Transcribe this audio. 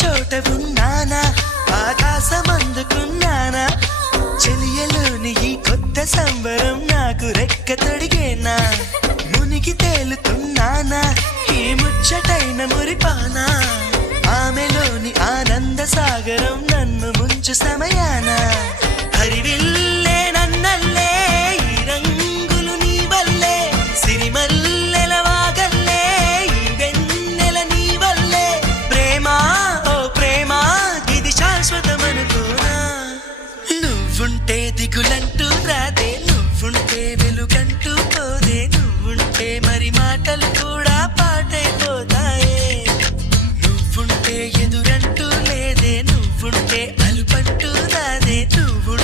చోట ఉన్నానా ఆకాశం అందుకున్నానా చెలియలోని ఈ కొత్త సంబరం నాకు రెక్క తొడిగేనా మునిగి తేలుతున్నానా ఈ ముచ్చటైన మురిపానా ఆమెలోని ఆనంద సాగరం నన్ను ముంచు సమయాన హరివిల్లే నన్నల్లే ఈ రంగులు నీ వల్లే సిరిమల్లెల వాగల్లే ఈ వెన్నెల నీ వల్లే ప్రేమ ఓ ప్రేమ ఇది శాశ్వతమనుకోనా నువ్వుంటే దిగులంటూ రాదే నువ్వుంటే వెలుగంటూ పోదే నువ్వుంటే మరి మాటలు కూడా పాటైపోతాయే నువ్వుంటే ఎదురంటూ లేదే నువ్వుంటే అలుపంటూ రాదే నువ్వు